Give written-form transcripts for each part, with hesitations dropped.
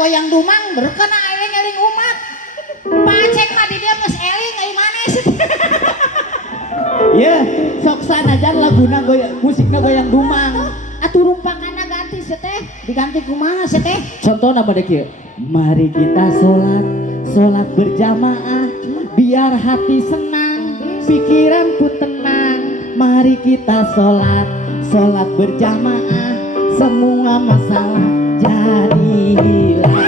goyang dumang berkena eling-eling umat. Pak Aceng mah di dia geus eling ai manes. Iya, sok sanajan laguna musikna goyang dumang. Atuh rumpakanna ganti se teh, diganti kumaha se teh? Contohna pada kieu. Mari kita sholat berjamaah, biar hati senang, pikiran pun tenang. Mari kita sholat berjamaah, semua masalah jadi hilang.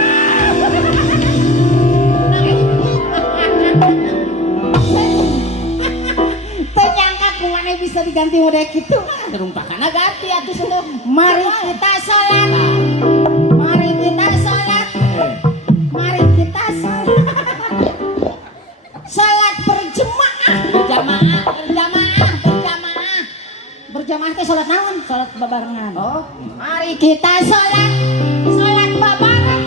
Ternyangka kumane bisa diganti model gitu. Terumpakanna ganti atuh sudah. Mari kita sholat. Mari kita sholat. Mari kita sholat. Sholat berjamaah. Berjamaah teh sholat naon? Sholat babarengan. Oh, Mari kita sholat. Sholat babarengan.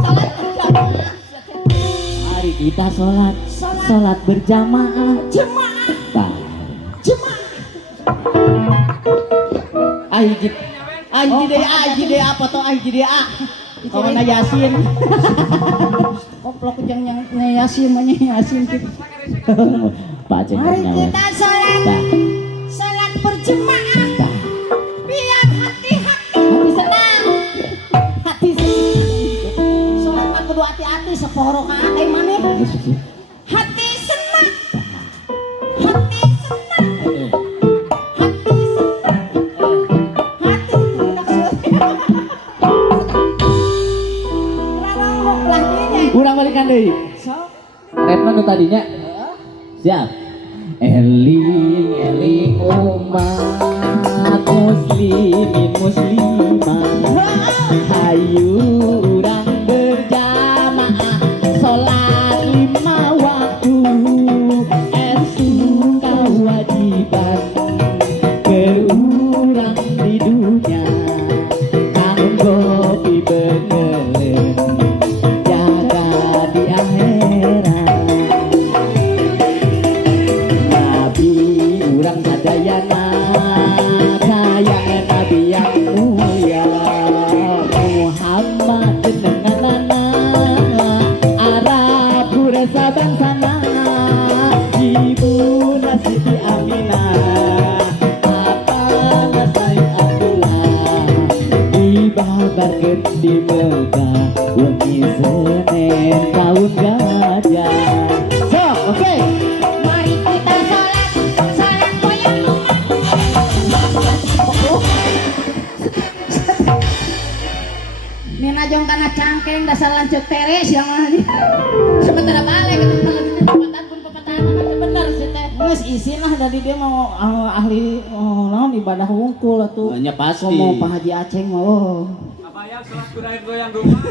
Sholat berjamaah. mari kita sholat berjamaah. Jemaah. Bah. Jemaah. Aji deh apa tuh aji deh ah. Kawan Yasin. Koplok jeung Yasin mah Yasin gitu. Pak Aceng Mari nyawa. kita sholat. Dah. Sholat berjemaah. Dah. Biar hati senang. Hati senang. Sholat mah kudu hati-hati seporo ka ai maneh. Hati senang. Hati senang. Hati senang. Hati hendak sholat. Rarang lah dinya. Urang balikan deui. Sok. Retna nu tadinya. Siap. Eling umat muslimin muslimah. Hayu urang berjamaah sholat 5 waktu. Esuk kewajiban keurang di dunia. Kanggo pibengeleun jaga di akhirat. Nabi urang sadayana kayang Nabi yang mulia Muhammad jenenganana Arab kuresa bangsana Ibu Siti Aminah Apa Said Abdullah dibabarkeun di Mekah wengi Senin tahun gajah. So, oke. Mari kita sholat. Sholat goyang dumang. Nina jong kana cangkeng dasar lanceuk teres yang mah. Sebentar balik ke tempatan pun pepatahan bener sih teh. Geus isin lah dari dia mau ahli naon ibadah wungkul atuh. Nya pasti. Mau Pak Haji Aceng mah. Apa ya sholat goyang dumang.